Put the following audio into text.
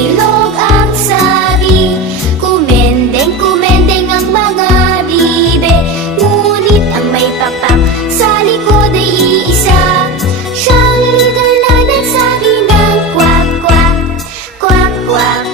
bilog ang sabi. Kumendeng-kumendeng ang mga bibe, ngunit ang may pakpak sa likod ay iisa. Siyang leader na nagsabi ng kwak, kwak, kwak, kwak.